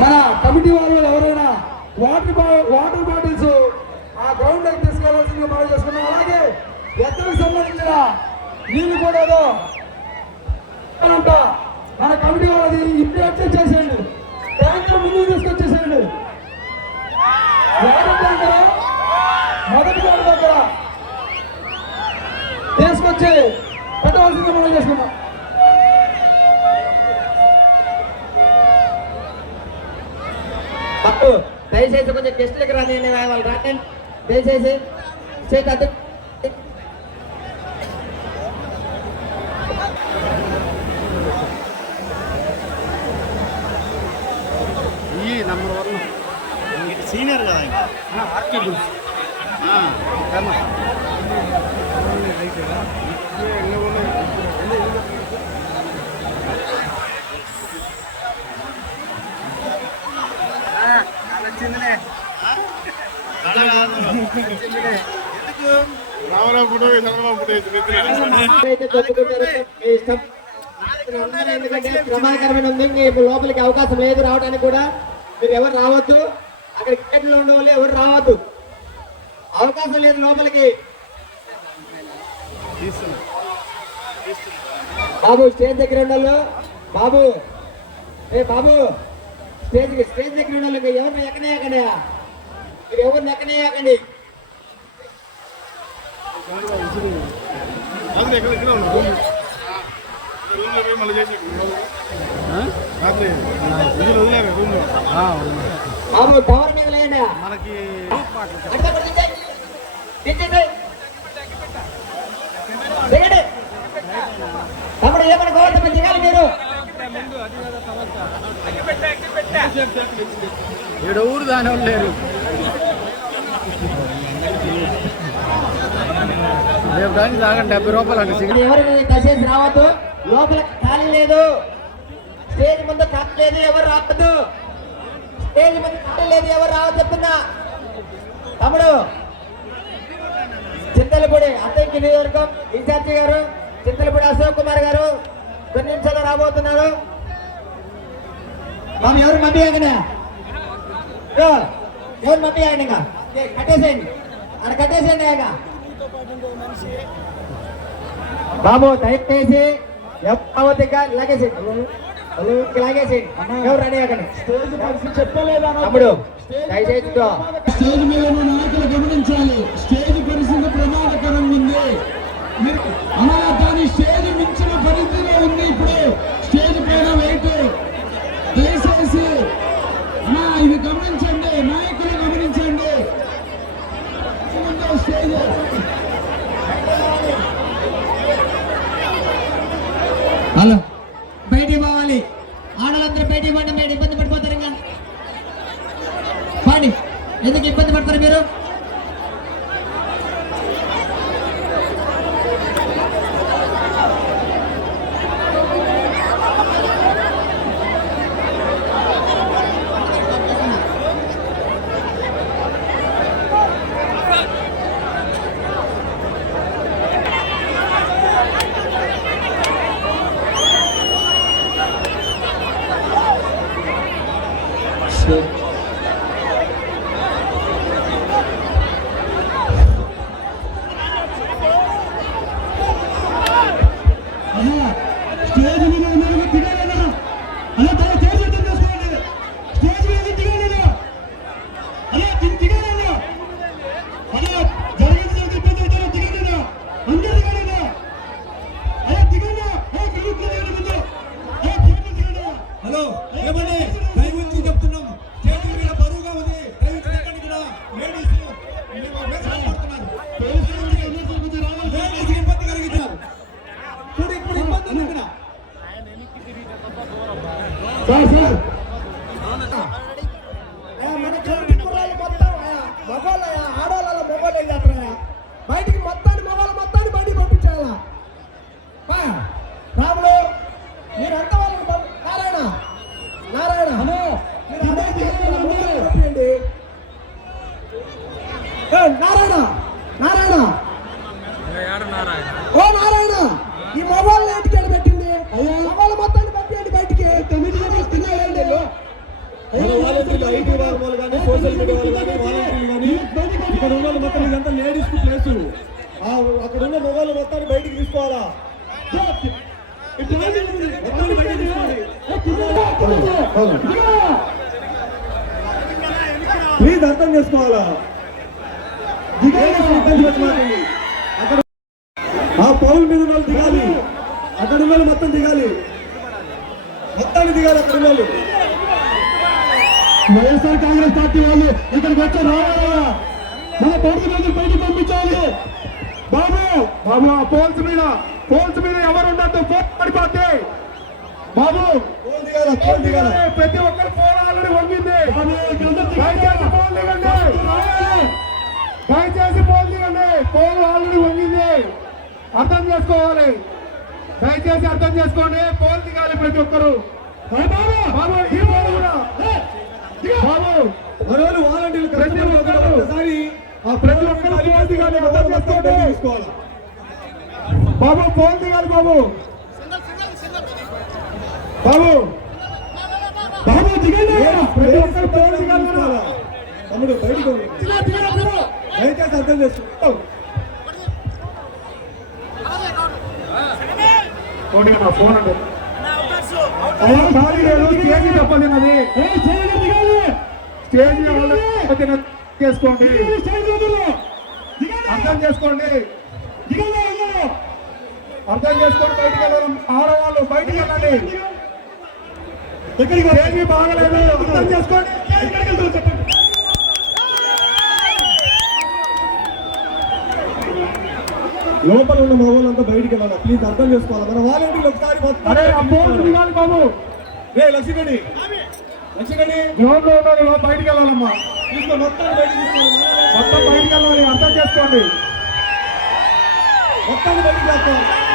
మన కమిటీ వాళ్ళు ఎవరైనా వాటర్ బాటిల్స్ ఆ గ్రౌండ్ దగ్గర తీసుకెళ్లాల్సిందిగా మనం చేసుకున్నాం. అలాగే ఎత్తులకు సంబంధించిన నీళ్లు కూడా ఏదో మన కమిటీ వాళ్ళది ఇంప్లిమెంట్ చేసేయండి. ట్యాంకర్ ముందుకు తీసుకొచ్చేసేయండి. వాటర్ ట్యాంకర్ మొదటి వాడి దగ్గర తీసుకొచ్చి పెట్టవలసిందిగా మనం చేసుకున్నాం. దయచేసి కొంచెం గెస్టులకు రాని వాళ్ళు రాకండి దయచేసి. చేత నంబర్ 1 సీనియర్ కదా ఇంకా ఆర్కేబుల్స్ ప్రమాదకరమైన ఉంది. లోపలికి అవకాశం లేదు రావడానికి కూడా. మీరు ఎవరు రావద్దు. అక్కడ గేట్లో ఉండే వాళ్ళు ఎవరు రావద్దు. అవకాశం లేదు లోపలికి. బాబు స్టేజ్ దగ్గర ఉండాలి. బాబు బాబు స్టేజ్ దగ్గర ఉండాలి. ఎవరిని ఎక్కనే మీరు ఎవరిని ఎక్కనే బాబు టవర్ మీద లేండి. మనకి తమ్ముడు ఏమైనా గవర్నమెంట్ దిగాలి మీరు. ఏడు ఊరు దాని వాళ్ళు లేరు. రేపు దాన్ని తాగండి 70 రూపాయలు అండి. ఎవరు దయచేసి రావద్దు. లోపల ఖాళీ లేదు. స్టేజ్ ముందు ఖాళీ లేదు. ఎవరు రావద్దు. స్టేజ్ ముందు ఖాళీ లేదు. ఎవరు రావద్దు చెప్తున్నా. తమ్ముడు చింతలపూడి అద్దెకి నియోజకవర్గం ఇన్ఛార్జి గారు చింతలపూడి అశోక్ కుమార్ గారు కొన్ని నిమిషాలు రాబోతున్నారు. బాబు ఎవరు పంపించండి. ఎవరు పంపించండి. ఇంకా కట్టేసేయండి. అక్కడ కట్టేసేయండి. బాబు దయచేసి లాగేసేయండి. ఎవరు రెడీ అవ్వకండి. తమ్ముడు దయచేసి స్టేజ్ మీద నాయకులు గమనించాలి. స్టేజ్ పరిస్థితి ప్రమాదకరంగా ఉంది. దాని స్టేజ్ మించిన పరిస్థితిలో ఉంది. ఇప్పుడు స్టేజ్ పైన వెయిట్ దయచేసి ఇది గమనించండి. నాయకులు గమనించండి. స్టేజ్ హలో బయటికి పోవాలి. ఆడలందరూ బయటికి పండి. మీరు ఇబ్బంది పడిపోతారు. ఇంకా పండి. ఎందుకు ఇబ్బంది పడతారు మీరు? స్టేజ్ మీద దిగాలన్నా అలా దయచేసి అర్థం చేసుకోండి. స్టేజ్ మీద దిగాలన్నా అలా దిగాలన్నా అలా జరిగింది దిగండి. అందరూ దిగాలన్నా అలా దిగండి. హలో ఏమండి దయచేసి చెప్తున్నాం. స్టేజ్ మీద బరువుగా ఉంది. దయచేసి ఇక్కడ లేడీస్ ఇబ్బంది కలిగించారు. చూడు ఇప్పుడు ఇబ్బంది ఉంది ఇక్కడ. మన చోటు కుర్రాళ్ళు మొత్తం మగవాళ్ళ ఆడవాళ్ళ మొగోళ్ళు ఏం చేస్తున్నాయా? బయటికి మొత్తాన్ని మగవాళ్ళ మొత్తాన్ని బయటికి పంపించాలా? రాముడు మీరు అంత వాళ్ళకి నారాయణ పంపించండి. నారాయణ ఓ నారాయణ ఈ మొబైల్ నెట్కి ఐటీ వాళ్ళు కానీ సోషల్ మీడియా వాళ్ళు కానీ వాలంటీర్లు కానీ ఇక్కడ ఉన్న వాళ్ళు మొత్తం ఇదంతా లేడీస్ ప్లేస్ అక్కడ ఉన్న మొగోళ్ళు మొత్తాన్ని బయటికి తీసుకోవాలా మొత్తాన్ని బయటికి తీసుకోవాలి ప్లీజ్ అర్థం చేసుకోవాలా అక్కడ ఆ పౌల్ మీద వాళ్ళు దిగాలి అక్కడ ఉన్న వాళ్ళు మొత్తం దిగాలి మొత్తాన్ని దిగాలి అక్కడ ఉన్న వాళ్ళు వైఎస్ఆర్ కాంగ్రెస్ పార్టీ వాళ్ళు ఇక్కడికి వచ్చి రావాలా మన పౌరుల మీద బయటికి పంపించాలి బాబు బాబు ఆ పోల్స్ మీద ఎవరు ఉండద్దు ఫోన్ పడిపోతే బాబు పోల్ దిగాల పోల్ దిగాల ప్రతి ఒక్కరు ఫోన్ ఆల్రెడీ వంగింది దయచేసి ఫోన్ దిగండి దయచేసి ఫోన్ దిగండి ఫోన్ ఆల్రెడీ వంగింది అర్థం చేసుకోవాలి దయచేసి అర్థం చేసుకోండి ఫోన్ దిగాలి ప్రతి ఒక్కరు బాబు ఈ ఫోన్ కూడా బాబు మరోళ్ళు వాలంటీర్లు ప్రతి ఒక్కరు ఒకసారి ఆ ప్రతి ఒక్కరు ఫోన్ దిగాలి అర్థం చేసుకోండి తీసుకోవాలా బాబు ఫోన్ దిగాలి బాబు బాబు బాబు దిగండి ప్రతి ఒక్కరు ఫోన్ దిగాలి తమ్ముడు బయటకు దయచేసి అర్థం చేసుకో ఫోన్ అంటే అయ్యా సారీ లేదు స్టేజ్ చెప్పదినది స్టేజ్ చేసుకోండి అర్థం చేసుకోండి అర్థం చేసుకొని బయటికి వెళ్ళాలి ఆడవాళ్ళు బయటికి వెళ్ళాలి స్టేజ్ బాగలేదు అర్థం చేసుకోండి చెప్పండి లోపల ఉన్న మగవాళ్ళంతా బయటికి వెళ్ళాలి ప్లీజ్ అర్థం చేసుకోవాలి మన వాలంటీర్లు ఒకసారి అరే అబ్బోలు దిగాలి బాబు లక్ష్మీగడి గ్రౌండ్ లో ఉన్నారు బయటికి వెళ్ళాలమ్మా తీసుకో మొత్తం బయటికి తీసుకోవాలి మొత్తం బయటికి వెళ్ళాలి అర్థం చేసుకోండి మొత్తాన్ని బయటికి వేసుకోవాలి